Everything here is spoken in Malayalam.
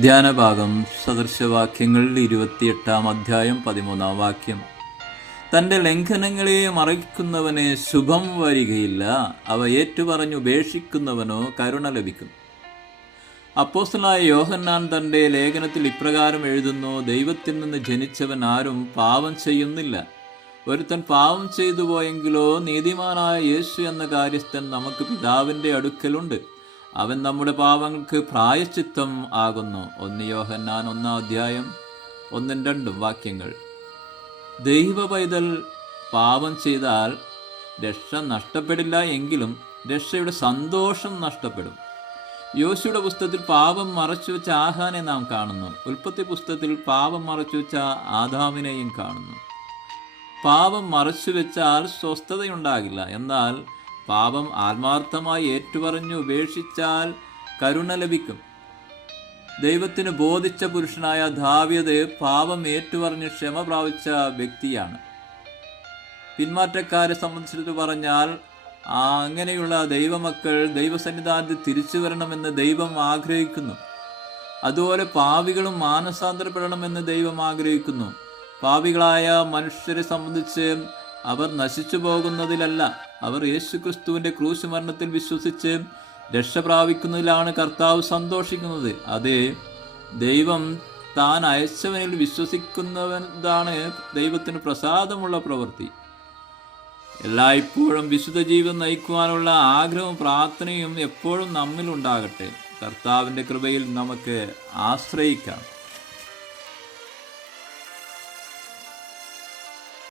ധ്യാനഭാഗം സദൃശവാക്യങ്ങൾ ഇരുപത്തിയെട്ടാം അധ്യായം പതിമൂന്നാം വാക്യം. തന്റെ ലംഘനങ്ങളെ മറയ്ക്കുന്നവന് ശുഭം വരികയില്ല അവ ഏറ്റുപറഞ്ഞുപേക്ഷിക്കുന്നവനോ കരുണ ലഭിക്കും. അപ്പോസ്റ്റലായ യോഹന്നാൻ തന്റെ ലേഖനത്തിൽ ഇപ്രകാരം എഴുതുന്നു ദൈവത്തിൽ നിന്ന് ജനിച്ചവൻ ആരും പാപം ചെയ്യുന്നില്ല. ഒരുത്തൻ പാപം ചെയ്തു പോയെങ്കിലോ നീതിമാനായ യേശു എന്ന കാര്യസ്ഥൻ നമുക്ക് പിതാവിന്റെ അടുക്കലുണ്ട്. അവൻ നമ്മുടെ പാവങ്ങൾക്ക് പ്രായശ്ചിത്തം ആകുന്നു. ഒന്ന് യോഹന്നാൻ ഒന്നാം അധ്യായം ഒന്നും രണ്ടും വാക്യങ്ങൾ. ദൈവ പൈതൽ പാപം ചെയ്താൽ രക്ഷ നഷ്ടപ്പെടില്ല എങ്കിലും രക്ഷയുടെ സന്തോഷം നഷ്ടപ്പെടും. യോശിയുടെ പുസ്തകത്തിൽ പാപം മറച്ചുവെച്ച ആഹാനെ നാം കാണുന്നു. ഉൽപ്പത്തി പുസ്തകത്തിൽ പാപം മറച്ചുവെച്ച ആദാമിനെയും കാണുന്നു. പാപം മറച്ചുവെച്ചാൽ സ്വസ്ഥതയുണ്ടാകില്ല. എന്നാൽ പാപം ആത്മാർത്ഥമായി ഏറ്റുപറഞ്ഞു ഉപേക്ഷിച്ചാൽ കരുണ ലഭിക്കും. ദൈവത്തിന് ബോധിച്ച പുരുഷനായ ധാവ്യത പാപം ഏറ്റുപറഞ്ഞ് ക്ഷമ പ്രാപിച്ച വ്യക്തിയാണ്. പിന്മാറ്റക്കാരെ സംബന്ധിച്ചിട്ട് പറഞ്ഞാൽ അങ്ങനെയുള്ള ദൈവമക്കൾ ദൈവസന്നിധാനത്തിൽ തിരിച്ചു വരണമെന്ന് ദൈവം ആഗ്രഹിക്കുന്നു. അതുപോലെ പാവികളും മാനസാന്തരപ്പെടണമെന്ന് ദൈവം ആഗ്രഹിക്കുന്നു. പാവികളായ മനുഷ്യരെ സംബന്ധിച്ച് അവർ നശിച്ചു പോകുന്നതിലല്ല അവർ യേശുക്രിസ്തുവിന്റെ ക്രൂശ് മരണത്തിൽ വിശ്വസിച്ച് രക്ഷ പ്രാപിക്കുന്നതിലാണ് കർത്താവ് സന്തോഷിക്കുന്നത്. അതെ ദൈവം താൻ അയച്ചവനിൽ വിശ്വസിക്കുന്നവനാണ് ദൈവത്തിന് പ്രസാദമുള്ള പ്രവൃത്തി. എല്ലായ്പ്പോഴും വിശുദ്ധ ജീവിതം നയിക്കുവാനുള്ള ആഗ്രഹവും പ്രാർത്ഥനയും എപ്പോഴും നമ്മിലുണ്ടാകട്ടെ. കർത്താവിന്റെ കൃപയിൽ നമുക്ക് ആശ്രയിക്കാം.